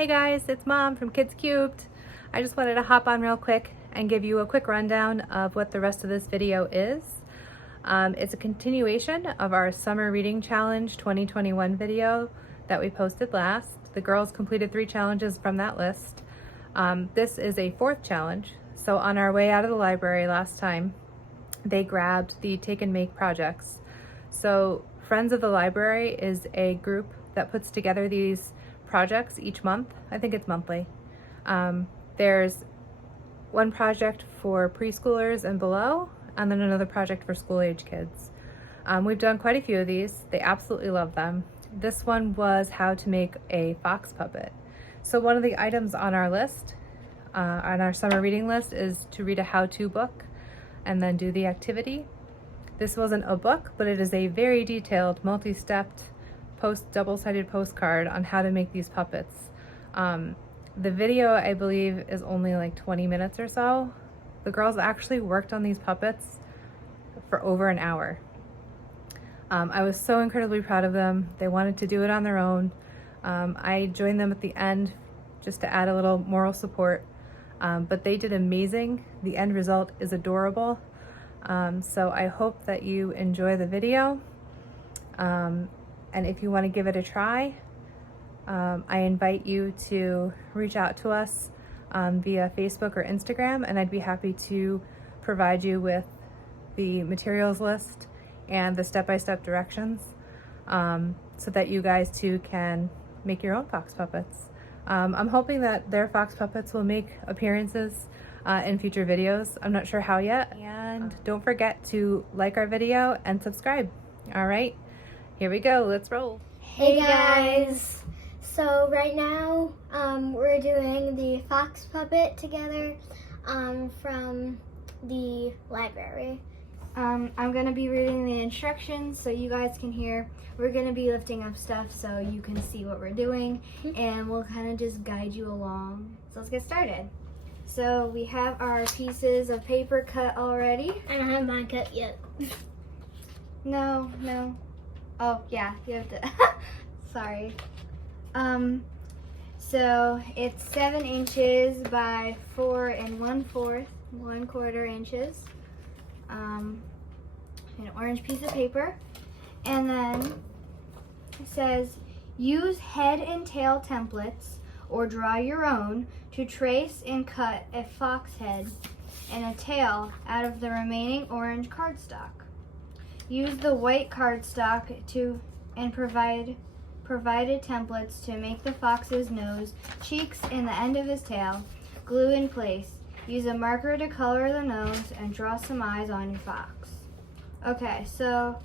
Hey guys, it's Mom from KidzCubed. I just wanted to hop on real quick and give you a quick rundown of what the rest of this video is. It's a continuation of our Summer Reading Challenge 2021 video that we posted last. The girls completed 3 challenges from that list. This is a 4th challenge. So on our way out of the library last time, they grabbed the Take and Make projects. So Friends of the Library is a group that puts together these projects each month. I think it's monthly. There's one project for preschoolers and below, and then another project for school-age kids. We've done quite a few of these. They absolutely love them. This one was how to make a fox puppet. So one of the items on our list, on our summer reading list, is to read a how-to book and then do the activity. This wasn't a book, but it is a very detailed, multi-stepped double-sided postcard on how to make these puppets. The video, I believe, is only like 20 minutes or so. The girls actually worked on these puppets for over an hour. I was so incredibly proud of them. They wanted to do it on their own. I joined them at the end just to add a little moral support, but they did amazing. The end result is adorable. So I hope that you enjoy the video. And if you want to give it a try, I invite you to reach out to us via Facebook or Instagram, and I'd be happy to provide you with the materials list and the step-by-step directions so that you guys too can make your own fox puppets. I'm hoping that their fox puppets will make appearances in future videos. I'm not sure how yet. And don't forget to like our video and subscribe. All right. Here we go, let's roll. Hey guys! So right now we're doing the fox puppet together from the library. I'm gonna be reading the instructions so you guys can hear. We're gonna be lifting up stuff so you can see what we're doing, and we'll kind of just guide you along. So let's get started. So we have our pieces of paper cut already. I don't have mine cut yet. No. Oh, yeah, you have to. Sorry. So it's 7 inches by 4 1/4 inches. An orange piece of paper. And then it says, use head and tail templates or draw your own to trace and cut a fox head and a tail out of the remaining orange cardstock. Use the white cardstock and provided templates to make the fox's nose, cheeks, and the end of his tail glue in place. Use a marker to color the nose and draw some eyes on your fox. Okay, so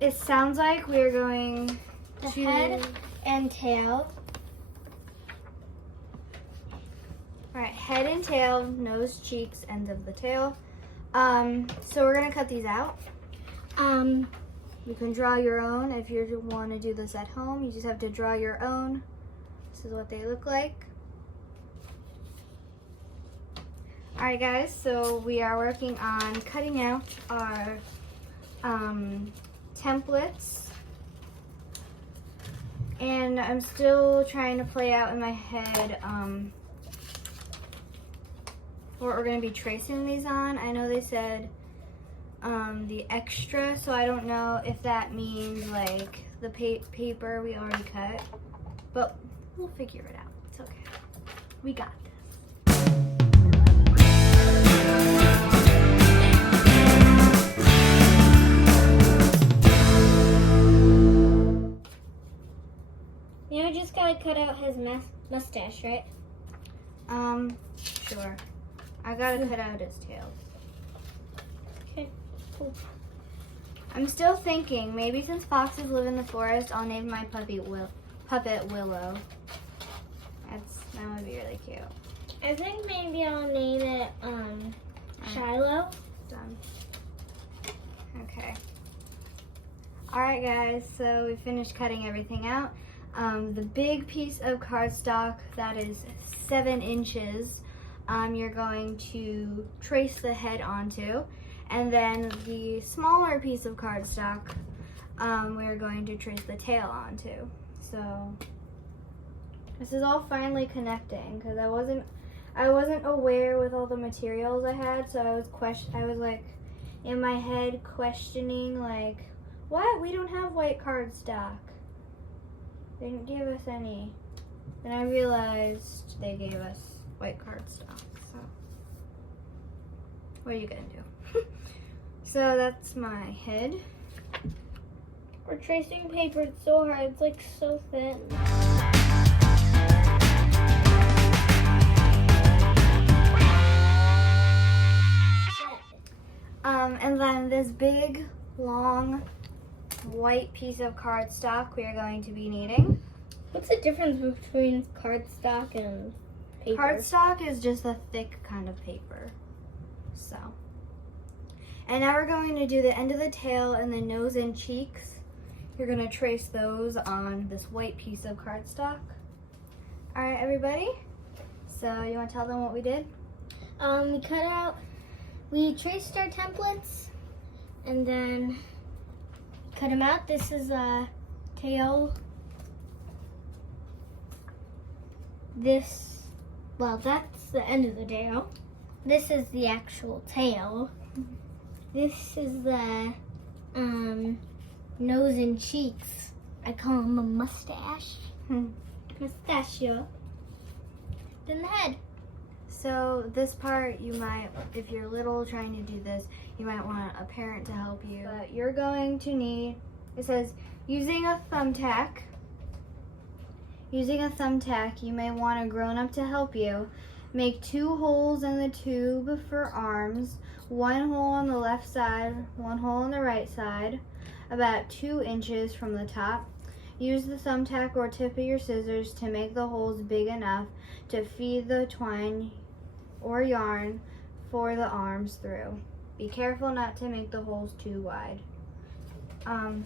it sounds like we're going The to head and tail. All right, head and tail, nose, cheeks, end of the tail. So we're gonna cut these out. You can draw your own if you want to do this at home. You just have to draw your own. This is what they look like. All right, guys, so we are working on cutting out our templates. And I'm still trying to play out in my head what we're going to be tracing these on. I know they said the extra, so I don't know if that means like the paper we already cut, but we'll figure it out. It's okay. We got this. You just gotta cut out his mustache, right? Sure. I gotta cut out his tail. Okay, cool. I'm still thinking, maybe since foxes live in the forest, I'll name my puppet Willow. That would be really cute. I think maybe I'll name it Shiloh. Done. Okay. Alright guys, so we finished cutting everything out. The big piece of cardstock that is 7 inches, you're going to trace the head onto. And then the smaller piece of cardstock, we're going to trace the tail onto. So This is all finally connecting because I wasn't aware with all the materials I had, so I was like in my head questioning like, what? We don't have white cardstock. They didn't give us any. And I realized they gave us white cardstock. So what are you gonna do? So that's my head. We're tracing paper. It's so hard. It's like so thin. And then this big, long, white piece of cardstock we are going to be needing. What's the difference between cardstock and paper? Cardstock is just a thick kind of paper. So. And now we're going to do the end of the tail and the nose and cheeks. You're going to trace those on this white piece of cardstock. All right, everybody. So you want to tell them what we did? We traced our templates and then cut them out. This is a tail. That's the end of the tail. This is the actual tail. This is the nose and cheeks. I call them a mustache. Mustachio. Then the head. So this part you might, if you're little trying to do this, you might want a parent to help you. But you're going to need, it says, using a thumbtack. Using a thumbtack, you may want a grown-up to help you. Make 2 holes in the tube for arms, 1 hole on the left side, 1 hole on the right side, about 2 inches from the top. Use the thumbtack or tip of your scissors to make the holes big enough to feed the twine or yarn for the arms through. Be careful not to make the holes too wide.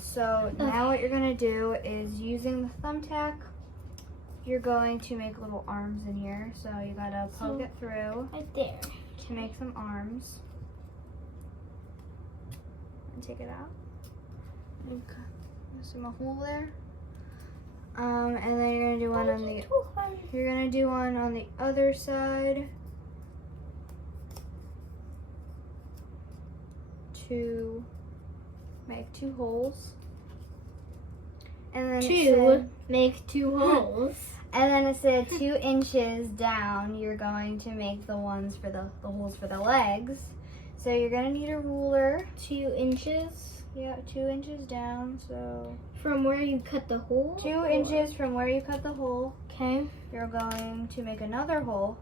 So now what you're gonna do is using the thumbtack, you're going to make little arms in here. So you gotta poke it through Right there. to make some arms. And take it out. Okay. There's a hole there. And then you're gonna do one on the. You're gonna do one on the other side. To make 2 holes. And then Make 2 holes. And then it said 2 inches down. You're going to make the ones for the holes for the legs. So you're gonna need a ruler. 2 inches. Yeah, 2 inches down. So From where you cut the hole? 2 inches from where you cut the hole. Okay. You're going to make another hole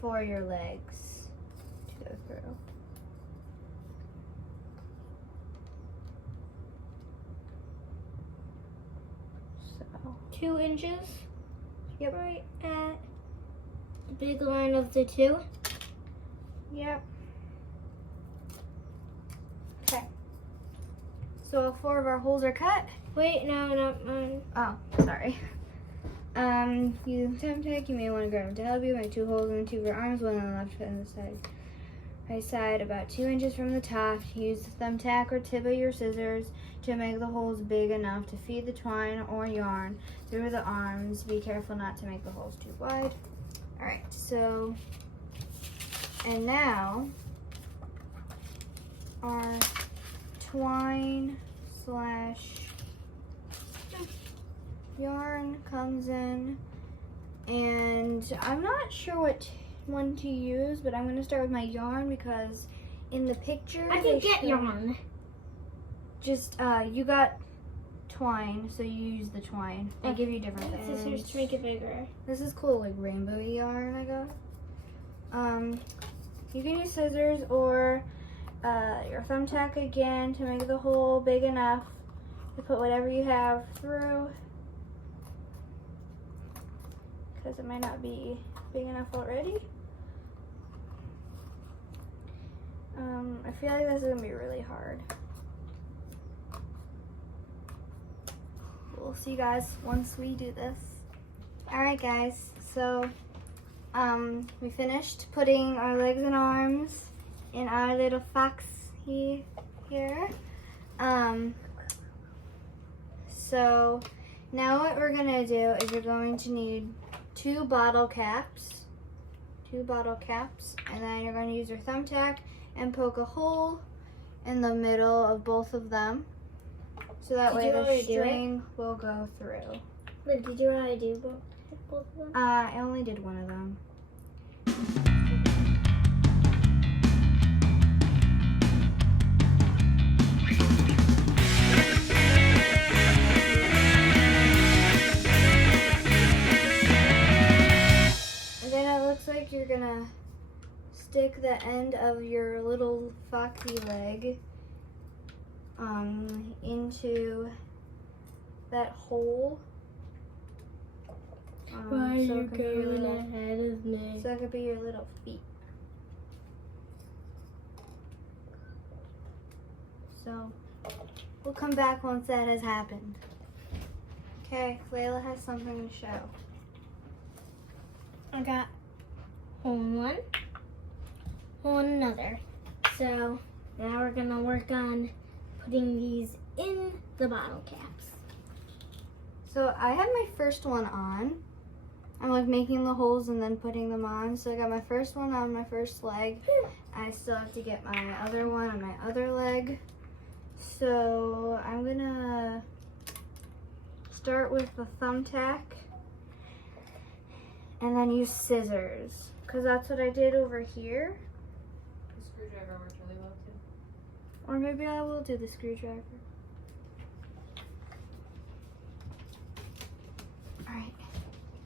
for your legs to go through. So 2 inches. Yep. Right at the big line of the 2. Yep. Okay. So all 4 of our holes are cut. Wait, no, not mine. Oh, sorry. You thumbtack, you may want to grab it to help you. Make 2 holes in the tube of your arms, 1 on the left and the side. Right side, about 2 inches from the top. Use the thumbtack or tip of your scissors to make the holes big enough to feed the twine or yarn through the arms. Be careful not to make the holes too wide. Alright, so, and now, our twine / yarn comes in, and I'm not sure what one to use, but I'm going to start with my yarn because in the picture I can get yarn. Just you got twine, so you use the twine. They give you different Scissors things. to make it bigger. This is cool, like rainbowy yarn I got. You can use scissors or your thumbtack again to make the hole big enough to put whatever you have through, because it might not be big enough already. I feel like this is gonna be really hard. We'll see you guys once we do this. Alright guys, so we finished putting our legs and arms in our little fox here. So Now what we're gonna do is you're going to need 2 bottle caps, and then you're going to use your thumbtack and poke a hole in the middle of both of them, so that way the string will go through. But did you already do both of them? I only did one of them. Looks like you're gonna stick the end of your little foxy leg into that hole. Why are so you it can be your going little- ahead of me? So it could be your little feet. So we'll come back once that has happened. Okay, Layla has something to show. I got hole in one, hole in another. So now we're gonna work on putting these in the bottle caps. So I have my first one on. I'm like making the holes and then putting them on. So I got my first one on my first leg. I still have to get my other one on my other leg. So I'm gonna start with the thumbtack and then use scissors, because that's what I did over here. The screwdriver worked really well too. Or maybe I will do the screwdriver. Alright,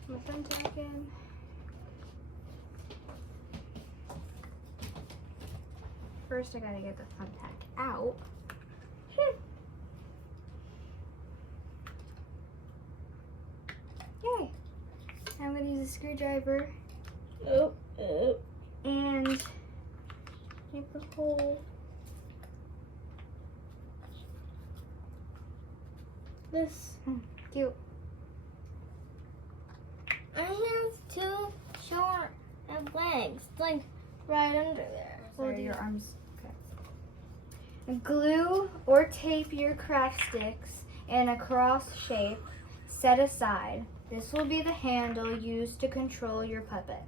my thumbtack in. First I gotta get the thumbtack out. Yay! I'm gonna use a screwdriver and make the hole. This. Cute. I have 2 short legs, like right under there. Sorry, your arms. Okay. Glue or tape your craft sticks in a cross shape set aside. This will be the handle used to control your puppet.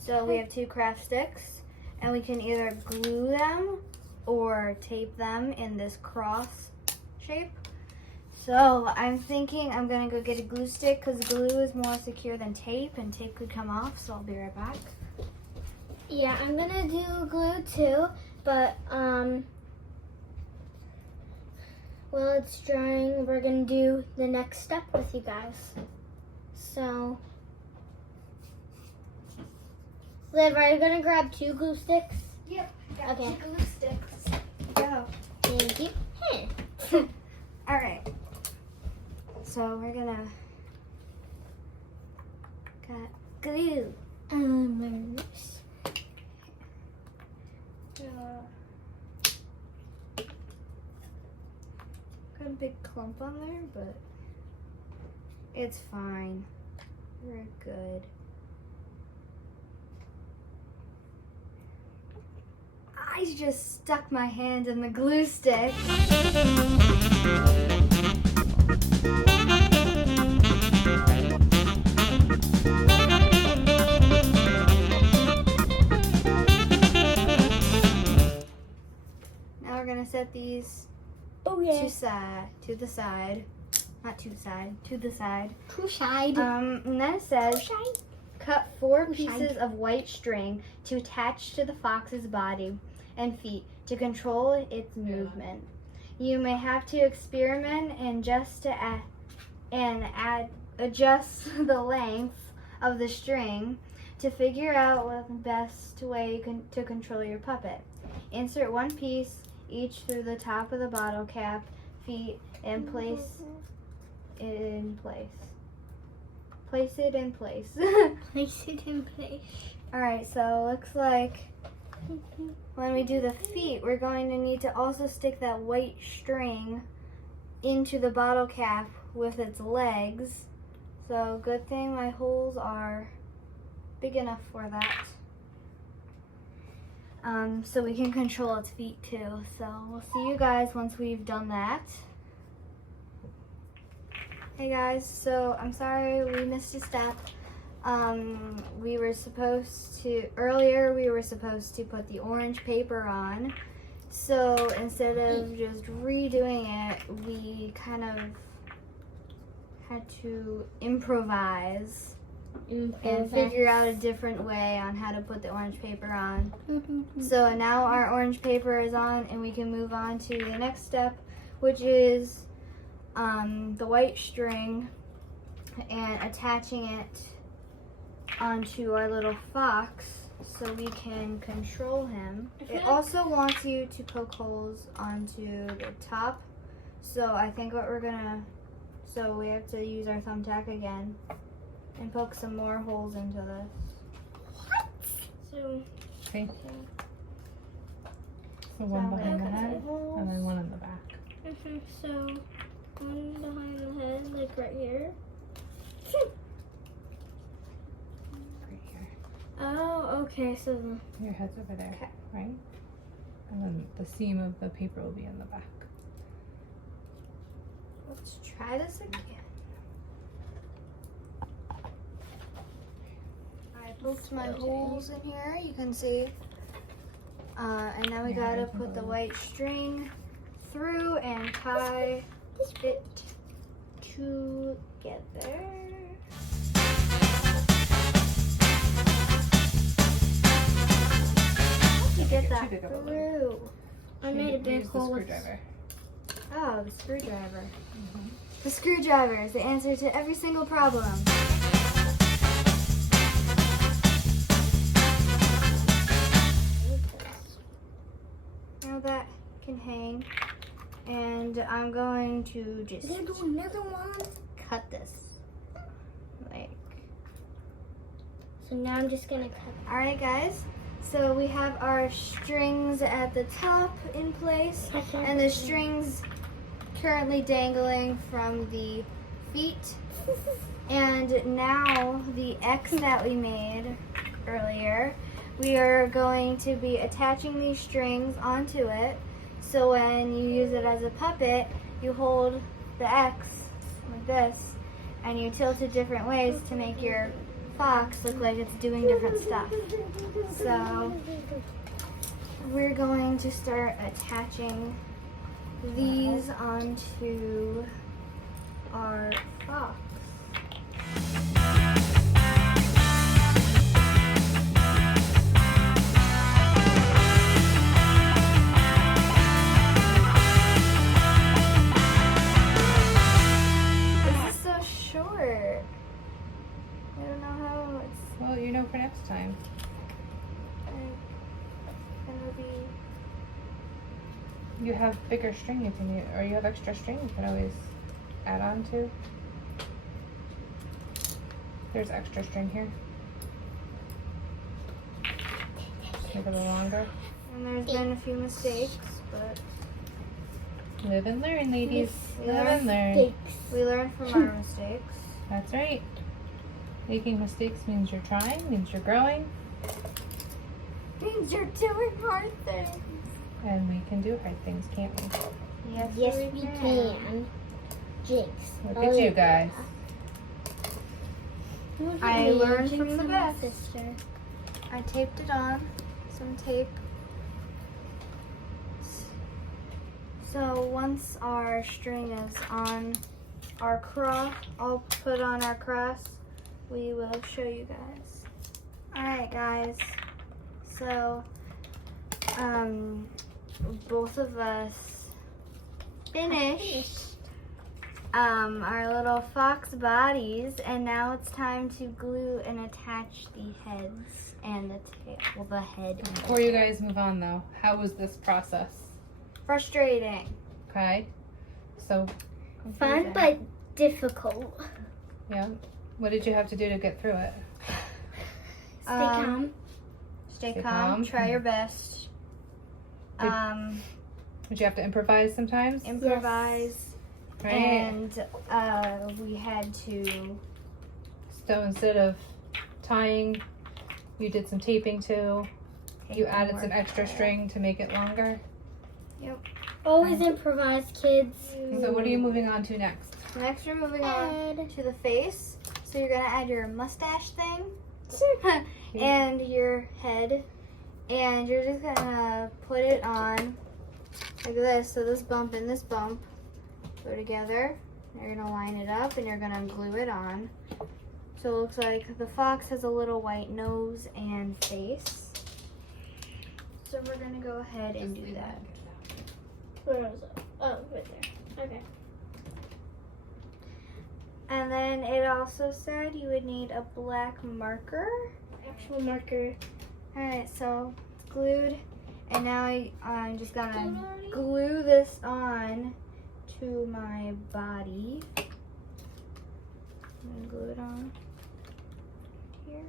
So we have 2 craft sticks, and we can either glue them or tape them in this cross shape. So I'm thinking I'm gonna go get a glue stick because glue is more secure than tape, and tape could come off, so I'll be right back. Yeah, I'm gonna do glue too, but while it's drying, we're gonna do the next step with you guys. So, Liv, are you gonna grab 2 glue sticks? Yep, got Okay. 2 glue sticks. Go. Thank you. Hey. All right. So we're gonna got glue. Got a big clump on there, but it's fine. We're good. I just stuck my hand in the glue stick. Now we're gonna set these Oh yeah. to the side. Not to the side, to the side. Two side. And then it says, Two side. cut 4 Two side. pieces of white string to attach to the fox's body and feet to control its movement. You may have to experiment and adjust the length of the string to figure out what the best way to control your puppet. Insert 1 piece each through the top of the bottle cap, feet, and place it in place. Place it in place. Place it in place. Alright, so looks like when we do the feet, we're going to need to also stick that white string into the bottle cap with its legs. So good thing my holes are big enough for that. So we can control its feet too. So we'll see you guys once we've done that. Hey guys, so I'm sorry we missed a step. Earlier we were supposed to put the orange paper on. So instead of just redoing it, we kind of had to improvise and figure out a different way on how to put the orange paper on. So now our orange paper is on and we can move on to the next step, which is the white string and attaching it onto our little fox so we can control him. It also wants you to poke holes onto the top. So I think what we have to use our thumbtack again and poke some more holes into this. What? So, See? So one behind the head and then one in the back. So one behind the head, like right here. Right here. Oh, okay. So Your head's over there, Okay. right? And then the seam of the paper will be in the back. Let's try this again. I poked my holes in here, you can see. And now we gotta put the white string through and tie it together. You get that through. I made a big Use the hole with screwdriver. Oh, the screwdriver. The screwdriver is the answer to every single problem. Now that can hang. And I'm going to just do another one. cut this. Like. So now I'm just gonna cut. Alright guys, so we have our strings at the top in place and the strings currently dangling from the feet. And now the X that we made earlier, we are going to be attaching these strings onto it. So when you use it as a puppet, you hold the X like this and you tilt it different ways to make your fox look like it's doing different stuff. So we're going to start attaching these onto our fox. This is so short. I don't know how it's Well, you know for next time. gonna be. You have bigger string you can use, or you have extra string you can always add on to. There's extra string here. Make it a little longer. And there's been a few mistakes, but Live and learn, ladies. We Live and learn. Steaks. we learn from our mistakes. That's right. Making mistakes means you're trying, means you're growing, Means you're doing hard things. and we can do hard things, can't we? Yes, we can. Jinx. Look at you guys. Look at I me, learned Jinx from the and my best. sister. I taped it on, some tape. So once our string is on our cross, all put on our cross, we will show you guys. Alright guys, so both of us finished our little fox bodies, and now it's time to glue and attach the heads and the tail, well, the head. Before you guys move on though, how was this process? Frustrating. Okay. So, Fun but difficult. yeah. What did you have to do to get through it? Stay calm. Stay Stay calm. calm. Try your best. Did you have to improvise sometimes? Improvise. Right. And we had to. So instead of tying, you did some taping too. take You added more some extra care. string to make it longer. Yep. Always improvise, kids. So what are you moving on to next? Next, we're moving on to the face. So you're gonna add your mustache thing and your head, and you're just gonna put it on like this. So this bump and this bump go together. You're gonna line it up and you're gonna glue it on. So it looks like the fox has a little white nose and face. So we're gonna go ahead and do that. Where is it? Oh, right there. Okay. And then it also said you would need a black marker. Actual marker. Alright, so it's glued. And now I'm just gonna glue this on to my body. I'm gonna glue it on here.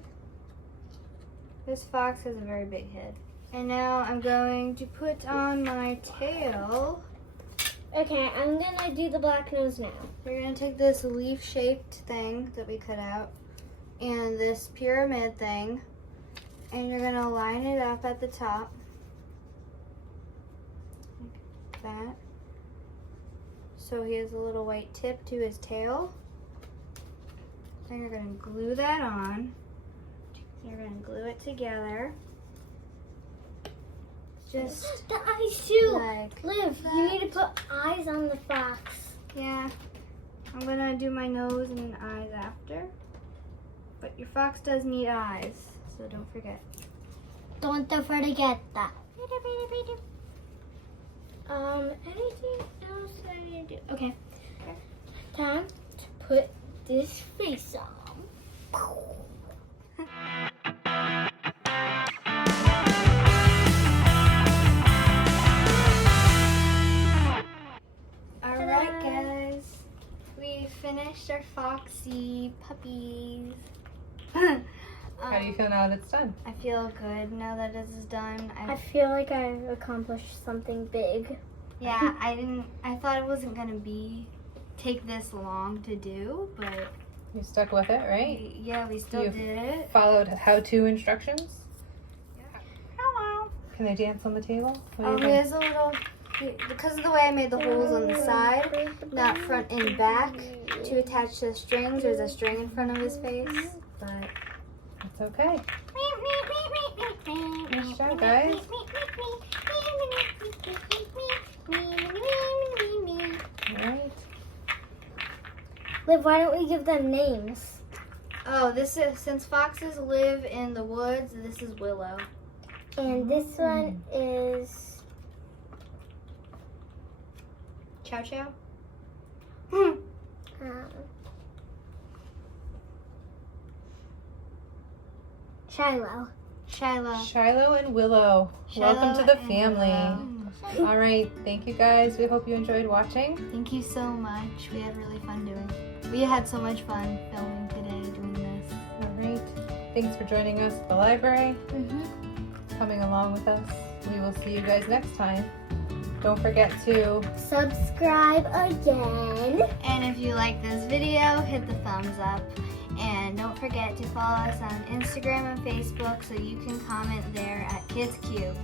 This fox has a very big head. And now I'm going to put on my tail. Okay, I'm gonna do the black nose now. You're gonna take this leaf-shaped thing that we cut out and this pyramid thing, and you're gonna line it up at the top like that. So he has a little white tip to his tail. Then you're gonna glue that on. You're gonna glue it together. Just The eyes too. like Liv, that. you need to put eyes on the fox. Yeah, I'm gonna do my nose and eyes after. But your fox does need eyes, so don't forget. Don't forget that. Anything else I need to do? Okay. Time to put this face on. Alright guys, we finished our foxy puppies. How do you feel now that it's done? I feel good now that this is done. I feel like I've accomplished something big. Yeah, I thought it wasn't gonna take this long to do, but You stuck with it, right? yeah, we still You did it. Followed how-to instructions? Hello. Can they dance on the table? What do you think? There's a little, because of the way I made the holes on the side, not front and back, to attach to the strings. There's a string in front of his face, but It's okay. Nice job, guys. Alright. Liv, why don't we give them names? oh, this is, since foxes live in the woods, this is Willow. And this one is Chow Chow. um, Shiloh. Shiloh. Shiloh and Willow. Welcome to the and family. Willow. All right. Thank you guys. We hope you enjoyed watching. Thank you so much. We had really fun doing it. We had so much fun filming today doing this. All right. Thanks for joining us at the library, coming along with us. We will see you guys next time. Don't forget to Subscribe again. And if you like this video, hit the thumbs up. And don't forget to follow us on Instagram and Facebook so you can comment there at KidzCubed.